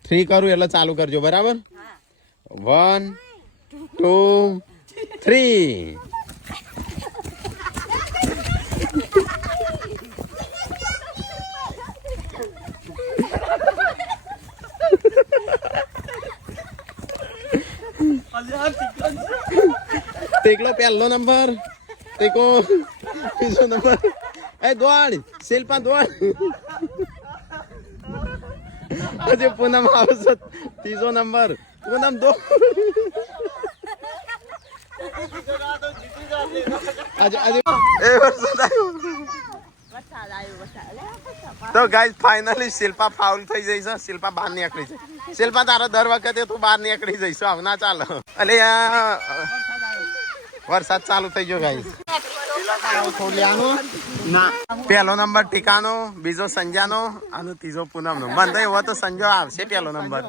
3 કરું એટલે ચાલુ કરજો બરાબર 1 2 3 ટેકલો પહેલો નંબર ટેકો બીજો નંબર એ દોડ શિલ્પા દોડ આજે પૂનમ આવશે ત્રીજો નંબર પૂનમ દો આજે આજે એ વરસાદ આવ્યો તો ગાઈસ ફાઇનલી શિલ્પા ફાઉલ થઈ જઈ છે શિલ્પા બહાર નીકળી છે શિલ્પા તારો દર વખતે તું બહાર નીકળી જઈશ આવ ના ચાલો અલે વરસાદ ચાલુ થઈ ગયો ગાઈસ પહેલો નંબર ટીકાનો બીજો સંજ્ઞાનો અને ત્રીજો પૂનમનો મને તો એવો તો સંજો આવશે પહેલો નંબર